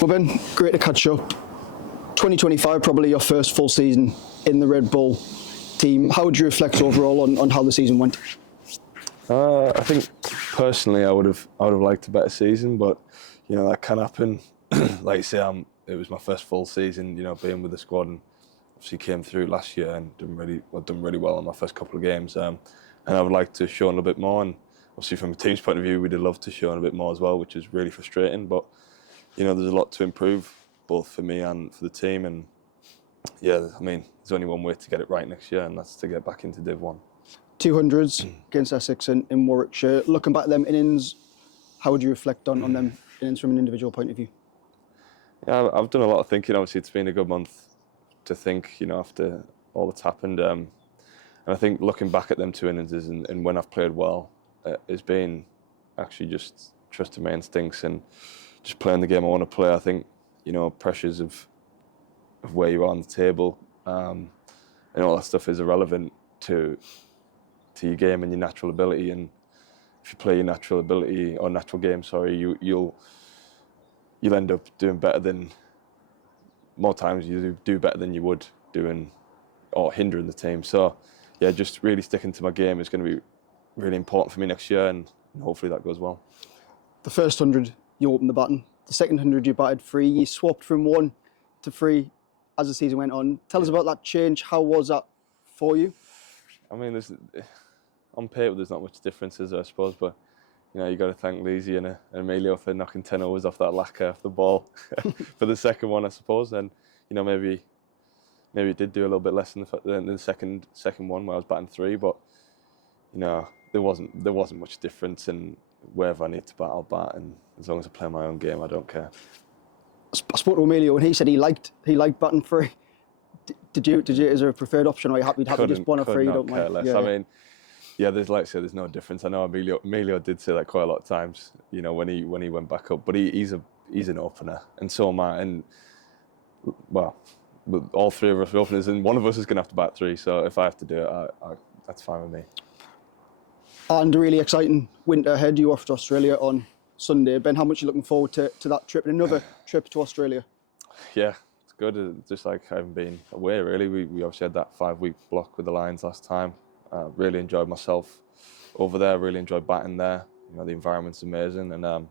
Well, Ben, great to catch up. 2025, probably your first full season in the Red Bull team. How would you reflect overall on how the season went? I think personally, I would have liked a better season, but that can happen. Like you say, it was my first full season. Being with the squad, and obviously came through last year and done really well in my first couple of games. And I would like to show a little bit more. And obviously, from a team's point of view, we'd love to show a bit more as well, which is really frustrating. But there's a lot to improve, both for me and for the team. And yeah, I mean, there's only one way to get it right next year, and that's to get back into Div 1. 200s against Essex in Warwickshire. Looking back at them innings, how would you reflect on them innings from an individual point of view? Yeah, I've done a lot of thinking. Obviously, it's been a good month to think, after all that's happened. And I think looking back at them two innings and when I've played well, has been actually just trusting my instincts and just playing the game I want to play. I think, pressures of where you are on the table and all that stuff is irrelevant to your game and your natural ability. And if you play your natural ability or natural game, you'll end up doing better than, more times you do better than you would doing or hindering the team. So yeah, just really sticking to my game is going to be really important for me next year, and hopefully that goes well. The first 100, you opened the batting. The second 100, you batted 3. You swapped from 1 to 3 as the season went on. Tell us about that change. How was that for you? I mean, on paper, there's not much difference, is there, I suppose, but you got to thank Lizzie and Emilio for knocking 10 overs off that lacquer off the ball for the second one, I suppose. And maybe it did do a little bit less than the second one where I was batting 3, but there wasn't much difference. And wherever I need to bat, I'll bat, and as long as I play my own game, I don't care. I spoke to Emilio and he said he liked batting 3. Did you? Is there a preferred option? Or are you happy just 1 or 3? You don't mind. Yeah. I mean, yeah, there's no difference. I know Emilio did say that quite a lot of times. When he went back up, but he's an opener, and so am I. And well, with all 3 of us are openers, and one of us is going to have to bat 3. So if I have to do it, that's fine with me. And a really exciting winter ahead. You're off to Australia on Sunday. Ben, how much are you looking forward to that trip and another trip to Australia? Yeah, it's good. Just like I haven't been away, really. We obviously had that 5-week block with the Lions last time. Really enjoyed myself over there. Really enjoyed batting there. The environment's amazing, and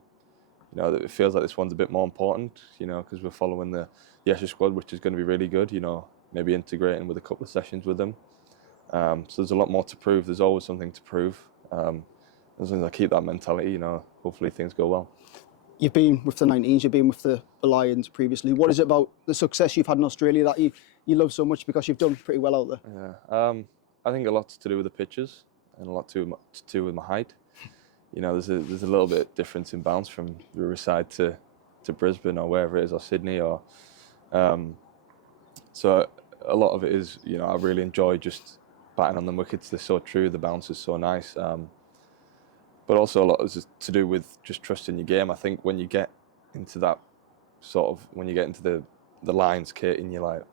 it feels like this one's a bit more important. Because we're following the Esher squad, which is going to be really good. Maybe integrating with a couple of sessions with them. So there's a lot more to prove. There's always something to prove. As long as I keep that mentality, hopefully things go well. You've been with the 19s. You've been with the Lions previously. What is it about the success you've had in Australia that you love so much, because you've done pretty well out there? Yeah. I think a lot to do with the pitches and a lot to do with my height. There's a little bit difference in bounce from Riverside to Brisbane or wherever it is, or Sydney, or so a lot of it is, I really enjoy just batting on the wickets. They're so true, the bounce is so nice. But also a lot is to do with just trusting your game. I think when you get into that when you get into the Lions kit and you're like,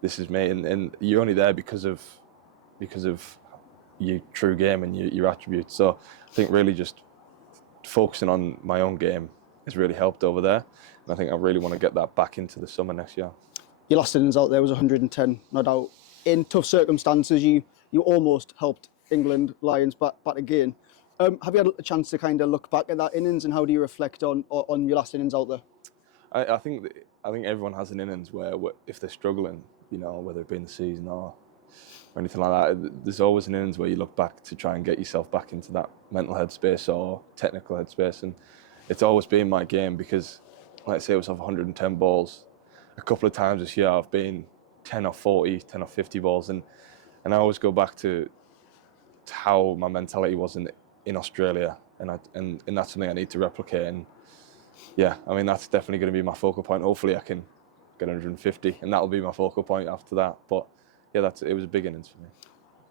this is me, and you're only there because of your true game and your attributes. So I think really just focusing on my own game has really helped over there. And I think I really want to get that back into the summer next year. Your last innings out there was 110, no doubt. In tough circumstances, you almost helped England Lions back again. Have you had a chance to kind of look back at that innings, and how do you reflect on your last innings out there? I think everyone has an innings where if they're struggling, whether it be in the season or anything like that, there's always an innings where you look back to try and get yourself back into that mental headspace or technical headspace. And it's always been my game, because, like I say, I was off 110 balls. A couple of times this year I've been 10 or 40, 10 or 50 balls, and I always go back to how my mentality was in Australia, and that's something I need to replicate. And yeah, I mean, that's definitely going to be my focal point. Hopefully I can get 150, and that'll be my focal point after that. But yeah, it was a big innings for me.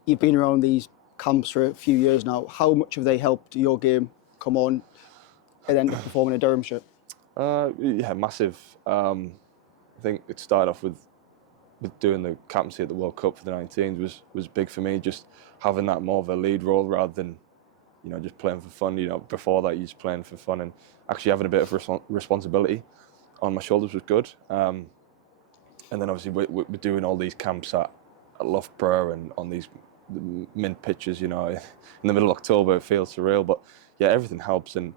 You've been around these camps for a few years now. How much have they helped your game come on and then performing in Durham shirt? Yeah, massive. I think it started off with doing the captaincy at the World Cup for the 19s was big for me. Just having that more of a lead role rather than just playing for fun. Before that, you're just playing for fun, and actually having a bit of responsibility on my shoulders was good. And then obviously we're doing all these camps at Loughborough and on these mint pitches, in the middle of October. It feels surreal, but yeah, everything helps, and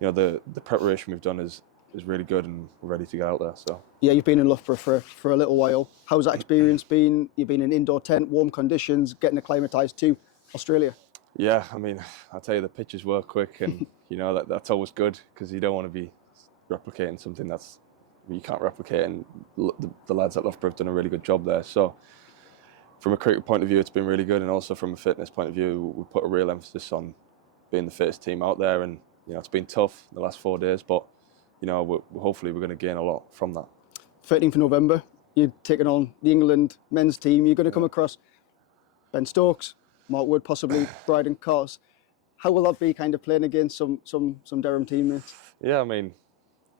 the preparation we've done is really good, and we're ready to get out there. So yeah, you've been in Loughborough for a little while. How's that experience been? You've been in indoor tent, warm conditions, getting acclimatised to Australia. Yeah, I mean, I'll tell you, the pitches were quick, and that's always good, because you don't want to be replicating something that's you can't replicate, and the lads at Loughborough have done a really good job there. So from a cricket point of view, it's been really good, and also from a fitness point of view, we put a real emphasis on being the fittest team out there, and it's been tough the last 4 days, but hopefully we're going to gain a lot from that. 13th of November, you're taking on the England men's team. You're going to come across Ben Stokes, Mark Wood, possibly Bryden Cos. How will that be, kind of playing against some Durham teammates? Yeah, I mean,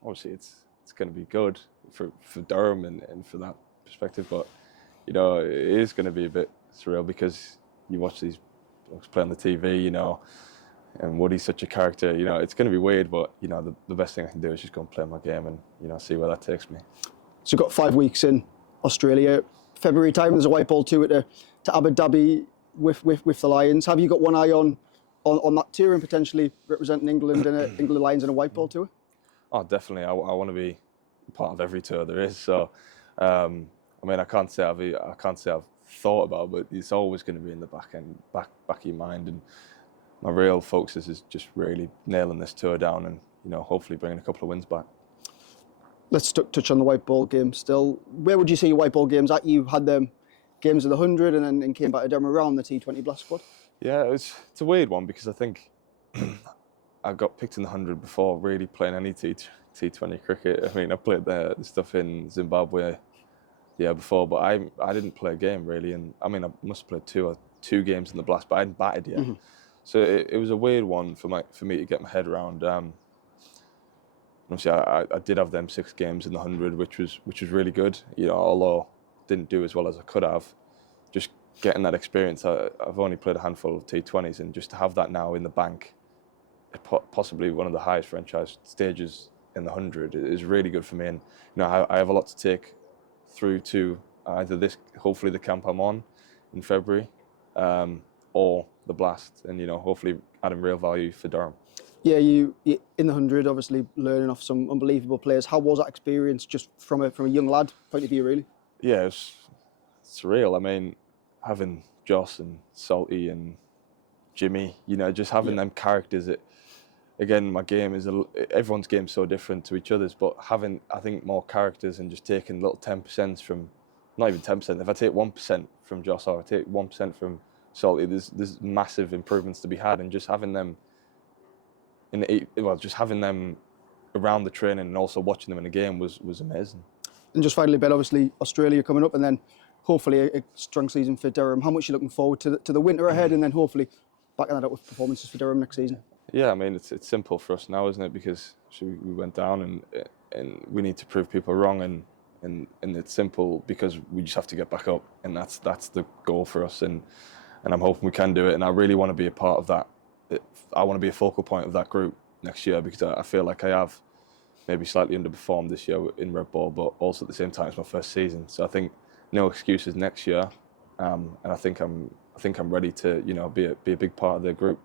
obviously it's going to be good for Durham and for that perspective, but it is going to be a bit surreal, because you watch these blokes play on the TV, and Woody's such a character. It's going to be weird, but the best thing I can do is just go and play my game and see where that takes me. So you've got 5 weeks in Australia. February time, there's a white ball tour to Abu Dhabi with the Lions. Have you got one eye on that tour and potentially representing England and England Lions in a white ball tour? Oh, definitely. I want to be part of every tour there is. So, I mean, I can't say I've thought about it, but it's always going to be in the back of your mind. And my real focus is just really nailing this tour down, and hopefully bringing a couple of wins back. Let's touch on the white ball game still. Where would you see your white ball games at? You had them games of the 100 and then came back to Durham around the T20 Blast squad. Yeah, it's a weird one, because I think I got picked in the 100 before really playing any T20 cricket. I mean, I played the stuff in Zimbabwe before, but I didn't play a game really. And I mean, I must have played two games in the Blast, but I hadn't batted yet. Mm-hmm. So it was a weird one for me to get my head around. Obviously, I did have them 6 games in the 100, which was really good. Although didn't do as well as I could have. Just getting that experience. I've only played a handful of T20s, and just to have that now in the bank, possibly one of the highest franchise stages in the 100, is really good for me. And I have a lot to take through to either hopefully the camp I'm on in February, or the Blast, and hopefully adding real value for Durham. Yeah, you in the 100, obviously learning off some unbelievable players. How was that experience, just from a young lad point of view, really? Yeah, it's surreal. I mean, having Joss and Salty and Jimmy, just having them characters. Again, my game is everyone's game's so different to each other's, but having, I think, more characters and just taking little 10% from, not even 10%. If I take 1% from Joss, or I take 1% from Salty, there's massive improvements to be had, and just having them just having them around the training and also watching them in the game was amazing. And just finally, Ben, obviously Australia coming up, and then hopefully a strong season for Durham. How much are you looking forward to the winter ahead, and then hopefully backing that up with performances for Durham next season? Yeah, I mean, it's simple for us now, isn't it? Because we went down, and we need to prove people wrong, and it's simple because we just have to get back up, and that's the goal for us, and I'm hoping we can do it, and I really want to be a part of that. I want to be a focal point of that group next year, because I feel like I have maybe slightly underperformed this year in red ball, but also at the same time it's my first season, so I think no excuses next year, and I think I'm ready to be a big part of the group.